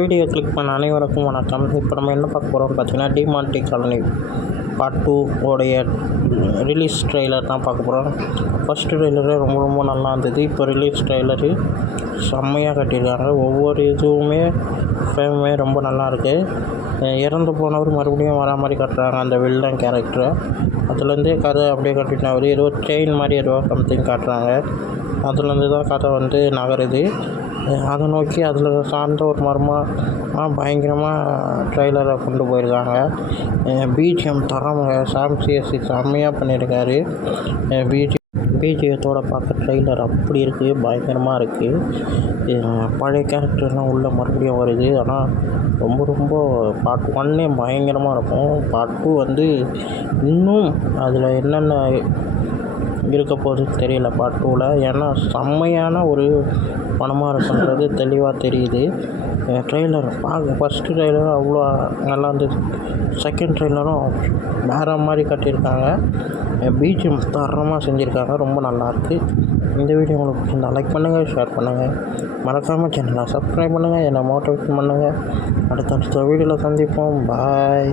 Video click பண்ண அனைவருக்கும் வணக்கம். இப்போ நம்ம என்ன பார்க்க போகிறோம்னு பார்த்தீங்கன்னா, டிமாண்டி காலனி பார்ட் 2 உடைய ரிலீஸ் ட்ரெய்லர் தான் பார்க்க போகிறோம். ஃபஸ்ட்டு ட்ரெய்லரே ரொம்ப நல்லா இருந்தது. இப்போ ரிலீஸ் ட்ரெய்லரு செம்மையாக கட்டியிருக்காங்க. ஒவ்வொரு இதுவுமே ஃப்ரேமுமே ரொம்ப நல்லாயிருக்கு. இறந்து போனவர் மறுபடியும் வரா மாதிரி காட்டுறாங்க அந்த வில்லன் கேரக்டரை. அதுலேருந்தே கதை அப்படியே கட்டினார். ஏதோ ட்ரெயின் மாதிரி ஏதோ சம்திங் காட்டுறாங்க. அதுலேருந்து தான் கதை நகருது. அதை நோக்கி அதில் சார்ந்த ஒரு மர்மமாக பயங்கரமாக ட்ரெய்லரை கொண்டு போயிருக்காங்க. பிஜிஎம் தரமுங்க. சாம் சிஎஸ்சி செம்மையாக பண்ணியிருக்காரு. பிஜிஎத்தோட பார்க்க ட்ரெய்லர் அப்படி இருக்குது, பயங்கரமாக இருக்குது. பழைய கேரக்டர்லாம் உள்ளே மறுபடியும் வருது. ஆனால் ரொம்ப பார்ட் 1 பயங்கரமாக இருக்கும். பார்ட் 2 இன்னும் அதில் என்னென்ன இருக்க போகுதுன்னு தெரியல பார்ட் 2ல். ஏன்னா செம்மையான ஒரு படமாக இருக்குன்றது தெளிவாக தெரியுது. ட்ரெய்லர் ஃபஸ்ட்டு ட்ரெய்லரும் அவ்வளோ நல்லா இருந்தது. செகண்ட் ட்ரெய்லரும் வேறு மாதிரி கட்டியிருக்காங்க. பிஜிஎம் தரமாக செஞ்சுருக்காங்க. ரொம்ப நல்லாயிருக்கு. இந்த வீடியோ உங்களுக்கு பிடிச்சிருந்தா லைக் பண்ணுங்கள், ஷேர் பண்ணுங்கள், மறக்காமல் சேனலை சப்ஸ்கிரைப் பண்ணுங்கள், என்னை மோட்டிவேட் பண்ணுங்கள். அடுத்த வீடியோவில் சந்திப்போம். பாய்.